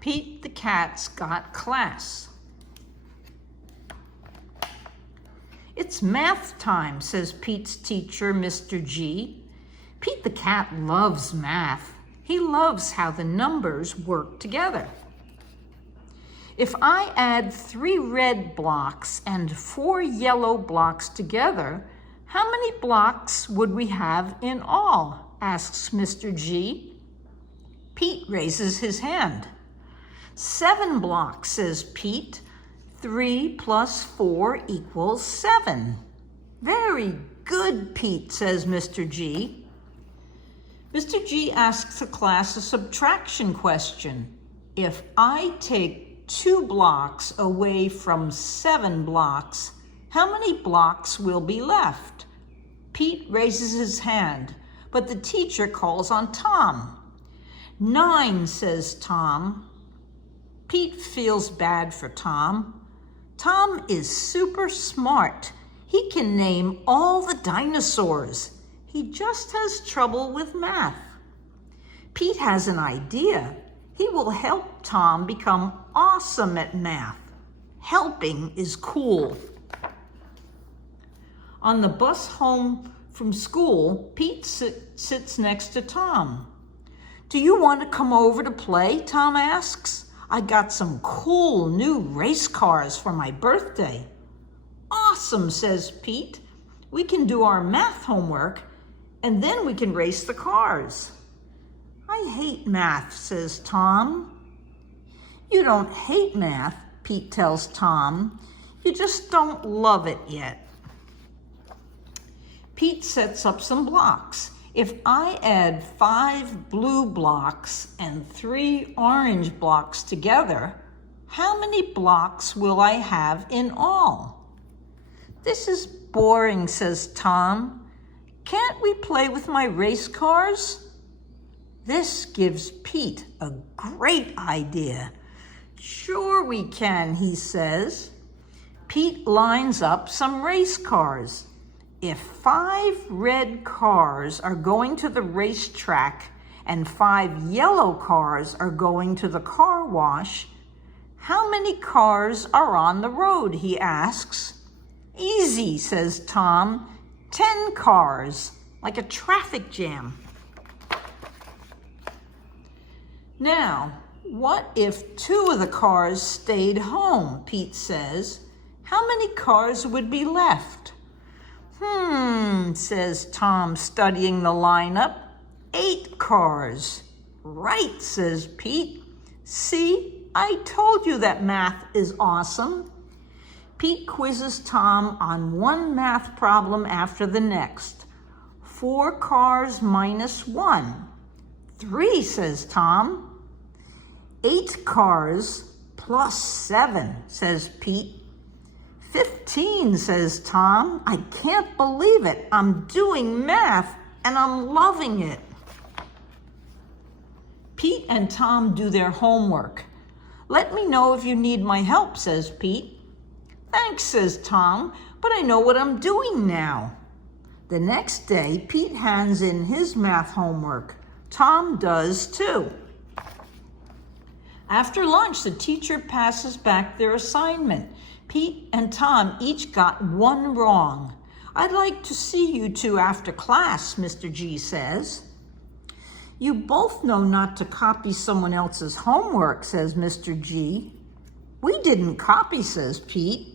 Pete the cat's got class. It's math time, says Pete's teacher, Mr. G. Pete the cat loves math. He loves how the numbers work together. If I add 3 red blocks and 4 yellow blocks together, how many blocks would we have in all? Asks Mr. G. Pete raises his hand. 7 blocks, says Pete. 3 plus 4 equals 7. Very good, Pete, says Mr. G. Mr. G asks the class a subtraction question. If I take 2 blocks away from 7 blocks, how many blocks will be left? Pete raises his hand, but the teacher calls on Tom. 9, says Tom. Pete feels bad for Tom. Tom is super smart. He can name all the dinosaurs. He just has trouble with math. Pete has an idea. He will help Tom become awesome at math. Helping is cool. On the bus home from school, Pete sits next to Tom. Do you want to come over to play? Tom asks. I got some cool new race cars for my birthday. Awesome, says Pete. We can do our math homework and then we can race the cars. I hate math, says Tom. You don't hate math, Pete tells Tom. You just don't love it yet. Pete sets up some blocks. If I add 5 blue blocks and 3 orange blocks together, how many blocks will I have in all? This is boring, says Tom. Can't we play with my race cars? This gives Pete a great idea. Sure we can, he says. Pete lines up some race cars. If 5 red cars are going to the racetrack and 5 yellow cars are going to the car wash, how many cars are on the road, he asks. Easy, says Tom. 10 cars, like a traffic jam. Now, what if 2 of the cars stayed home, Pete says. How many cars would be left? Says Tom, studying the lineup. 8 cars. Right, says Pete. See, I told you that math is awesome. Pete quizzes Tom on one math problem after the next. 4 cars minus 1. 3, says Tom. 8 cars plus 7, says Pete. 15, says Tom. I can't believe it. I'm doing math and I'm loving it. Pete and Tom do their homework. Let me know if you need my help, says Pete. Thanks, says Tom, but I know what I'm doing now. The next day, Pete hands in his math homework. Tom does too. After lunch, the teacher passes back their assignment. Pete and Tom each got 1 wrong. I'd like to see you 2 after class, Mr. G says. You both know not to copy someone else's homework, says Mr. G. We didn't copy, says Pete.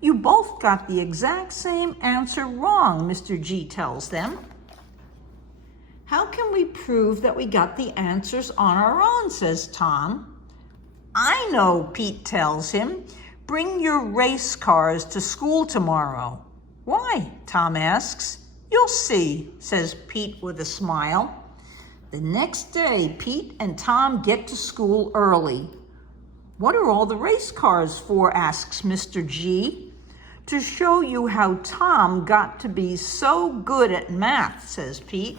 You both got the exact same answer wrong, Mr. G tells them. How can we prove that we got the answers on our own, says Tom. I know, Pete tells him. Bring your race cars to school tomorrow. Why? Tom asks. You'll see, says Pete with a smile. The next day, Pete and Tom get to school early. What are all the race cars for? Asks Mr. G. To show you how Tom got to be so good at math, says Pete.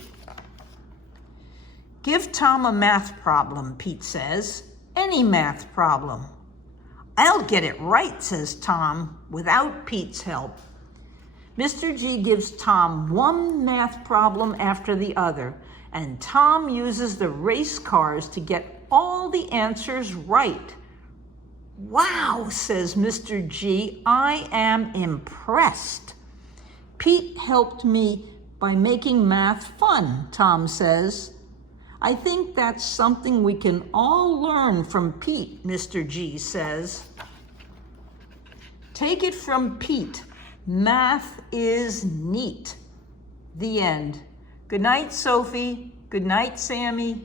Give Tom a math problem, Pete says. Any math problem. I'll get it right, says Tom, without Pete's help. Mr. G gives Tom one math problem after the other, and Tom uses the race cars to get all the answers right. Wow, says Mr. G, I am impressed. Pete helped me by making math fun, Tom says. I think that's something we can all learn from Pete, Mr. G says. Take it from Pete. Math is neat. The end. Good night, Sophie. Good night, Sammy.